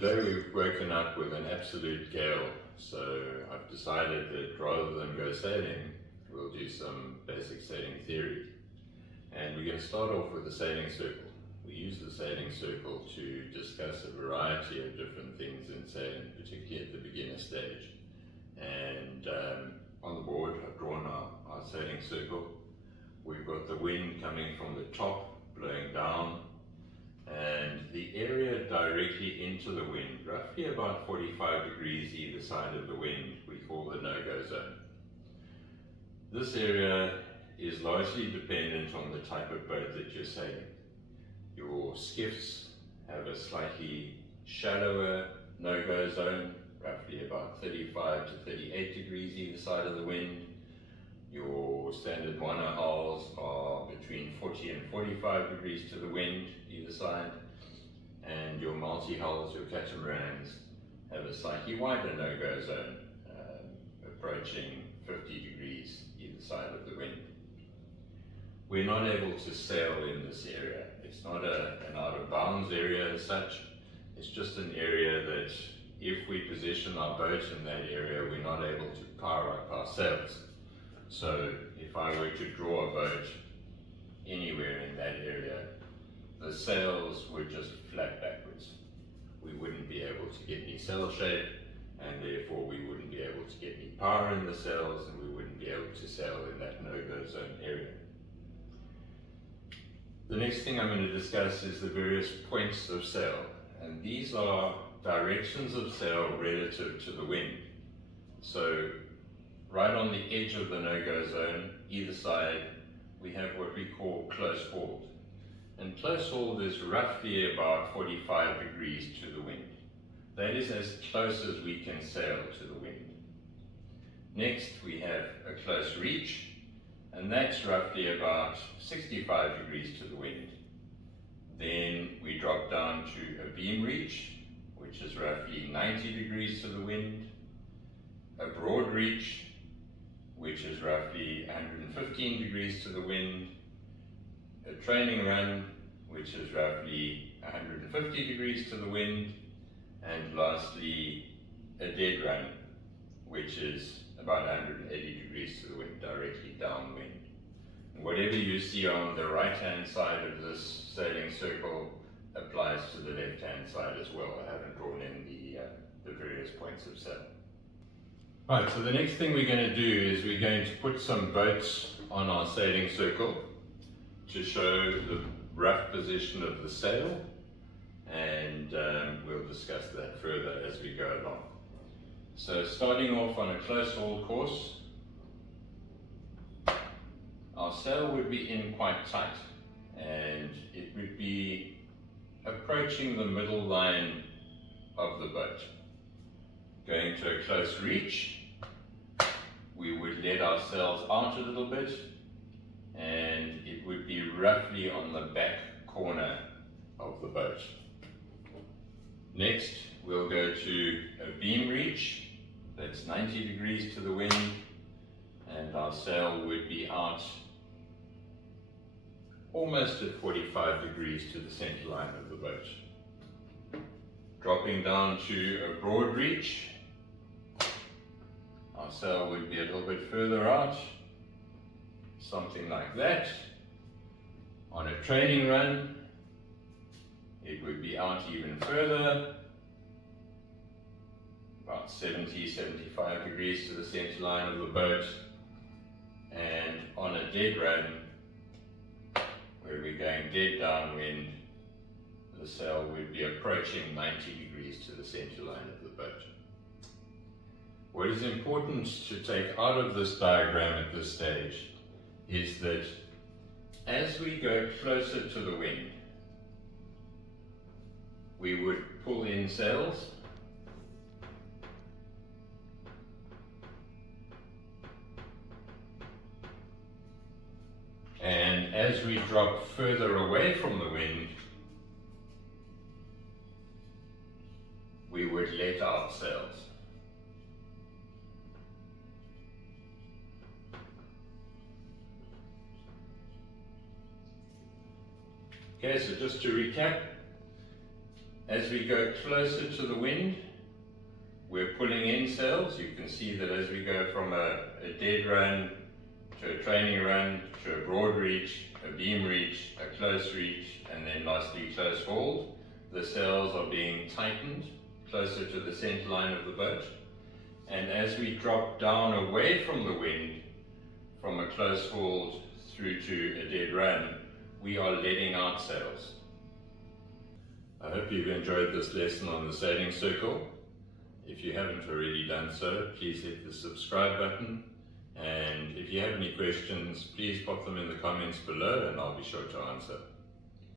Today we've woken up with an absolute gale, so I've decided that rather than go sailing, we'll do some basic sailing theory. And we're going to start off with the sailing circle. We use the sailing circle to discuss a variety of different things in sailing, particularly at the beginner stage. And on the board I've drawn our sailing circle. We've got the wind coming from the top, blowing down, and the area directly into the wind, roughly about 45 degrees either side of the wind, we call the no-go zone. This area is largely dependent on the type of boat that you're sailing. Your skiffs have a slightly shallower no-go zone, roughly about 35 to 38 degrees either side of the wind. Your standard monohulls are between 40 and 45 degrees to the wind either side, and your multi-hulls, your catamarans, have a slightly wider no-go zone, approaching 50 degrees either side of the wind. We're not able to sail in this area. It's not an out-of-bounds area as such. It's just an area that if we position our boat in that area, we're not able to power up our sails. So if I were to draw a boat anywhere in that area, the sails would just flap backwards. We wouldn't be able to get any sail shape, and therefore we wouldn't be able to get any power in the sails, and we wouldn't be able to sail in that no-go zone area. The next thing I'm going to discuss is the various points of sail, and these are directions of sail relative to the wind. So right on the edge of the no-go zone, either side, we have what we call close hauled. And close hauled is roughly about 45 degrees to the wind. That is as close as we can sail to the wind. Next, we have a close reach, and that's roughly about 65 degrees to the wind. Then we drop down to a beam reach, which is roughly 90 degrees to the wind, a broad reach, which is roughly 115 degrees to the wind, a training run, which is roughly 150 degrees to the wind, and lastly, a dead run, which is about 180 degrees to the wind, directly downwind. And whatever you see on the right-hand side of this sailing circle applies to the left-hand side as well. I haven't drawn in the various points of sail. Right, so the next thing we're going to do is we're going to put some boats on our sailing circle to show the rough position of the sail, and we'll discuss that further as we go along. So starting off on a close haul course, our sail would be in quite tight, and it would be approaching the middle line of the boat. Going to a close reach, we would let our sails out a little bit, and it would be roughly on the back corner of the boat. Next, we'll go to a beam reach, that's 90 degrees to the wind, and our sail would be out almost at 45 degrees to the center line of the boat. Dropping down to a broad reach, our sail would be a little bit further out, something like that. On a training run, it would be out even further, about 70-75 degrees to the center line of the boat. And on a dead run, where we're going dead downwind, the sail would be approaching 90 degrees to the center line of the boat. What is important to take out of this diagram at this stage is that as we go closer to the wind, we would pull in sails, and as we drop further away from the wind, we would let out sails. Okay, so just to recap, As we go closer to the wind, we're pulling in sails. You can see that as we go from a dead run to a training run to a broad reach, a beam reach, a close reach, and then lastly close hauled, the sails are being tightened closer to the center line of the boat. And as we drop down away from the wind, from a close hauled through to a dead run, we are letting out sails. I hope you've enjoyed this lesson on the sailing circle. If you haven't already done so, please hit the subscribe button. And if you have any questions, please pop them in the comments below and I'll be sure to answer.